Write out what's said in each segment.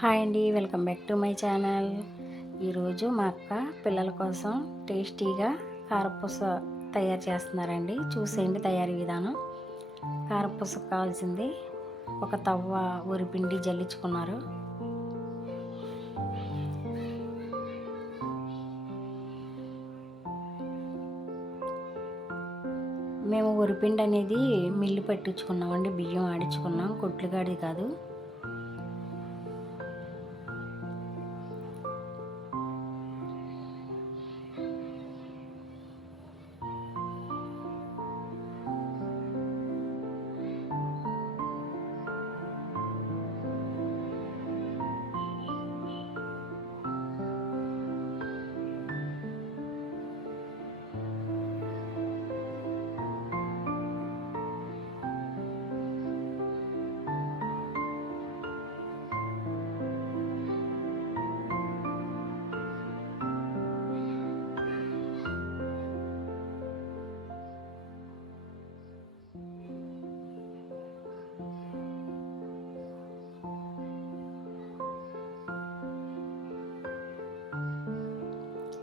Hi అండి, welcome back to my channel. ఈరోజు మా అక్క పిల్లల కోసం టేస్టీగా కారపూస తయారు చేస్తున్నారండి. చూసేయండి తయారీ విధానం. కారపూసకు కావాల్సింది ఒక తవ్వ వరిపిండి జల్లించుకున్నారు. మేము వరిపిండి అనేది మిల్లు పట్టించుకున్నామండి, బియ్యం ఆడించుకున్నాం, కొట్లుగాడి కాదు.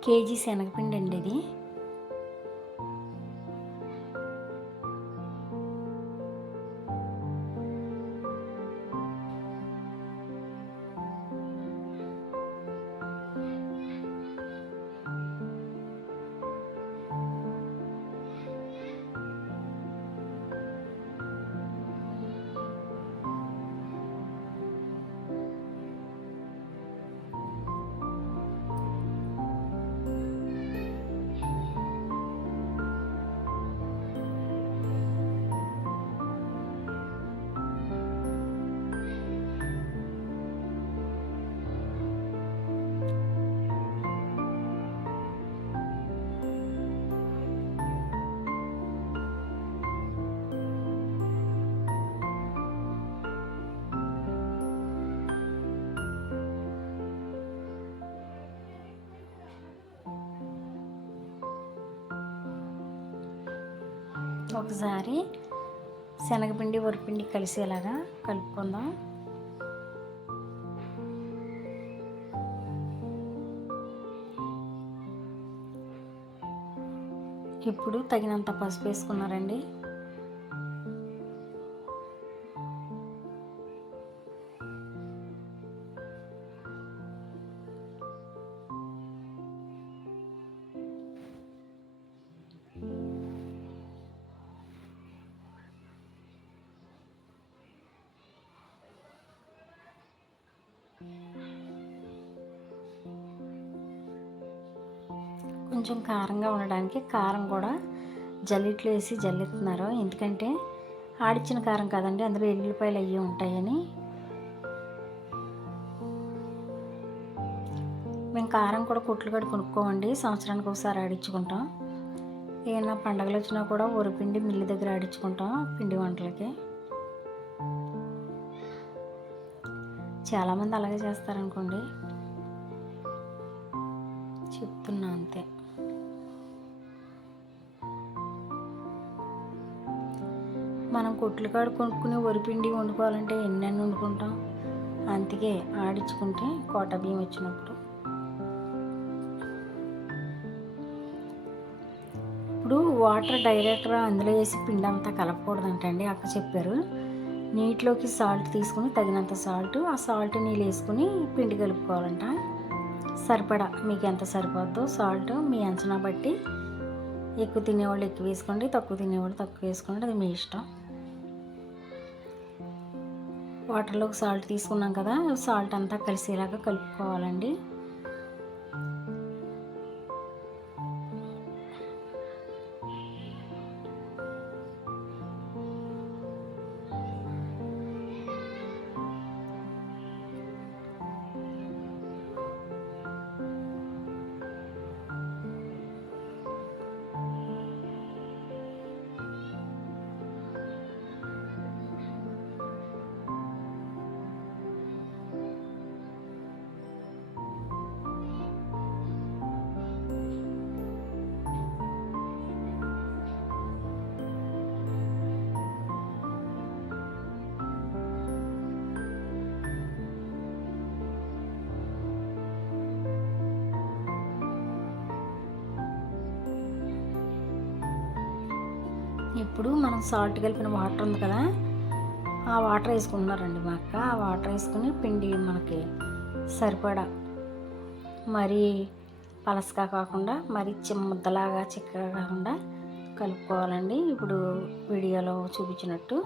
కేజీ శనగపిండి అండి ఇది. ఒకసారి శనగపిండి వరిపిండి కలిసేలాగా కలుపుకుందాం. ఇప్పుడు తగినంత పసుపు వేసుకున్నారండి. కొంచెం కారంగా ఉండడానికి కారం కూడా జల్లిట్లో వేసి జల్లిస్తున్నారు. ఎందుకంటే ఆడిచ్చిన కారం కాదండి, అందులో ఎల్లుల్లిపాయలు అవి ఉంటాయని. మేము కారం కూడా కొట్లుగడ్డ కొనుక్కోమండి, సంవత్సరానికి ఒకసారి ఆడించుకుంటాం. ఏమైనా పండగలు వచ్చినా కూడా వరిపిండి మిల్లు దగ్గర ఆడించుకుంటాం పిండి వంటలకి. చాలామంది అలాగే చేస్తారనుకోండి, చెప్తున్నా అంతే. మనం కొట్లుకాడ కొనుక్కుని వరిపిండి వండుకోవాలంటే ఎన్ని వండుకుంటాం. అందుకే ఆడించుకుంటే కోట బియ్యం వచ్చినప్పుడు. ఇప్పుడు వాటర్ డైరెక్ట్గా అందులో వేసి పిండి అంతా కలపకూడదంటండి, అక్క చెప్పారు. నీటిలోకి సాల్ట్ తీసుకుని తగినంత సాల్ట్, ఆ సాల్ట్ నీళ్ళు వేసుకుని పిండి కలుపుకోవాలంట. సరిపడా మీకు ఎంత సరిపోద్దో సాల్ట్ మీ అంచనా బట్టి, ఎక్కువ తినేవాళ్ళు ఎక్కువ వేసుకోండి, తక్కువ తినేవాళ్ళు తక్కువ వేసుకోండి, అది మీ ఇష్టం. వాటర్లోకి సాల్ట్ తీసుకున్నాం కదా, సాల్ట్ అంతా కలిసేలాగా కలుపుకోవాలండి. ఇప్పుడు మనం సాల్ట్ కలిపిన వాటర్ ఉంది కదా, ఆ వాటర్ వేసుకుంటున్నారండి మా అక్క. ఆ వాటర్ వేసుకుని పిండి మనకి సరిపడా, మరీ పలసగా కాకుండా మరీ ముద్దలాగా చిక్కగా కాకుండా కలుపుకోవాలండి. ఇప్పుడు వీడియోలో చూపించినట్టు.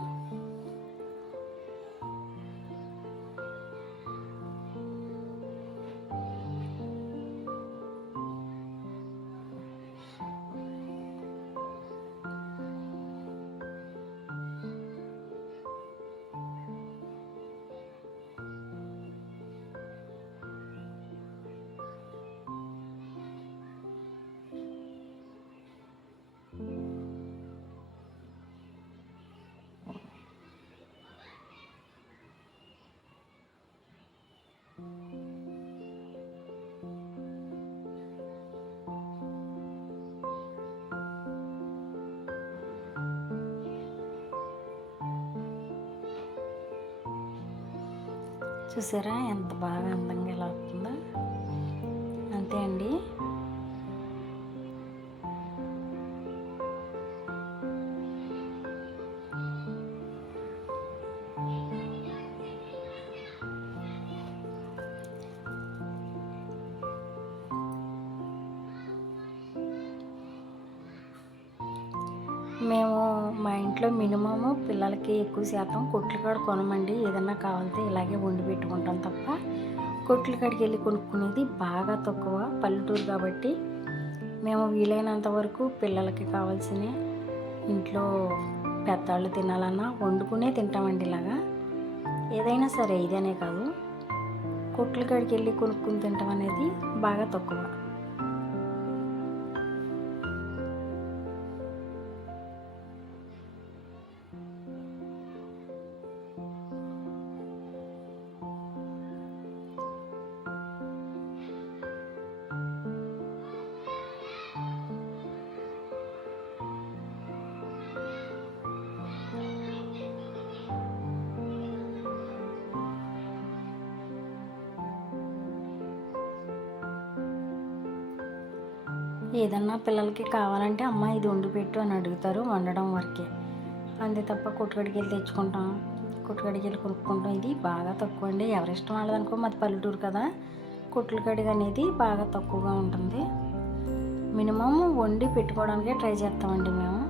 చూసారా ఎంత బాగా అందంగా ఎలా అవుతుందో. అంతే అండి. మేము మా ఇంట్లో మినిమము పిల్లలకి ఎక్కువ శాతం కొట్ల కాడ కొనమండి. ఏదన్నా కావాలంటే ఇలాగే వండి పెట్టుకుంటాం తప్ప కొట్ల కాడికి వెళ్ళి కొనుక్కునేది బాగా తక్కువ. పల్లెటూరు కాబట్టి మేము వీలైనంత వరకు పిల్లలకి కావాల్సిన ఇంట్లో పెద్దవాళ్ళు తినాలన్నా వండుకునే తింటామండి. ఇలాగా ఏదైనా సరే ఇదనే కాదు, కొట్ల కాడికి వెళ్ళి కొనుక్కుని తింటాం అనేది బాగా తక్కువ. ఏదన్నా పిల్లలకి కావాలంటే అమ్మ ఇది వండి పెట్టు అని అడుగుతారు, వండడం వరకే. అంతే తప్ప కొట్టుకాడికి వెళ్ళి తెచ్చుకుంటాం, కొట్టుకాడికి వెళ్ళి కొనుక్కుంటాం ఇది బాగా తక్కువ అండి. ఎవరిష్టం వాళ్ళదనుకో, మాది పల్లెటూరు కదా, కొట్ల కాడికి అనేది బాగా తక్కువగా ఉంటుంది. మినిమం వండి పెట్టుకోవడానికే ట్రై చేస్తామండి మేము.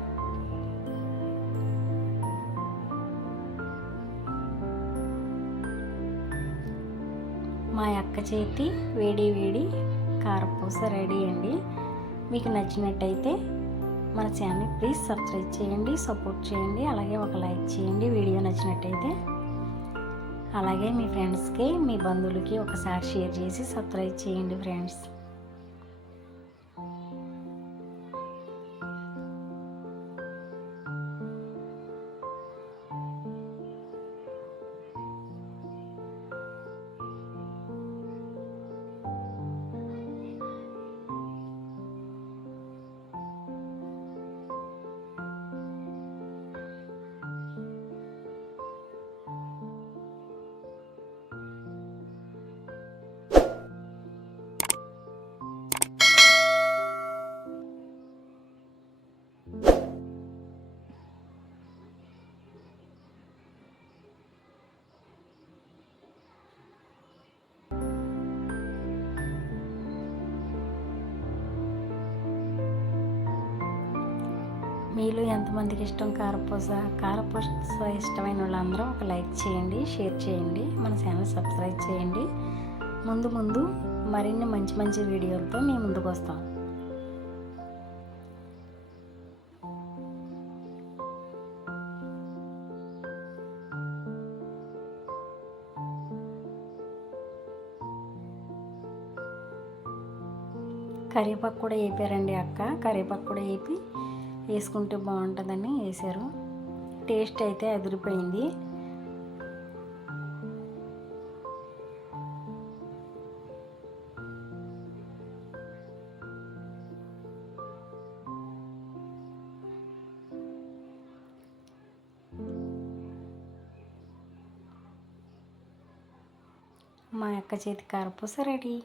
మా అక్క చేతి వేడి వేడి కారపూస రెడీ అండి. మీకు నచ్చినట్టయితే మన ఛానల్ ప్లీజ్ సబ్స్క్రైబ్ చేయండి, సపోర్ట్ చేయండి, అలాగే ఒక లైక్ చేయండి వీడియో నచ్చినట్టయితే. అలాగే మీ ఫ్రెండ్స్కి, మీ బంధువులకి ఒకసారి షేర్ చేసి సబ్స్క్రైబ్ చేయండి ఫ్రెండ్స్. మీలో ఎంతమందికి ఇష్టం కారపూస? కారపూస ఇష్టమైన వాళ్ళందరూ ఒక లైక్ చేయండి, షేర్ చేయండి, మన ఛానల్ సబ్స్క్రైబ్ చేయండి. ముందు ముందు మరిన్ని మంచి మంచి వీడియోలతో మేము ముందుకు వస్తాం. కరివేపాకు కూడా వేపారండి అక్క. కరివేపాకు కూడా వేసుకుంటే బాగుంటుందని వేసారు. టేస్ట్ అయితే అదిరిపోయింది. మా అక్క చేతి కారపూస రెడీ.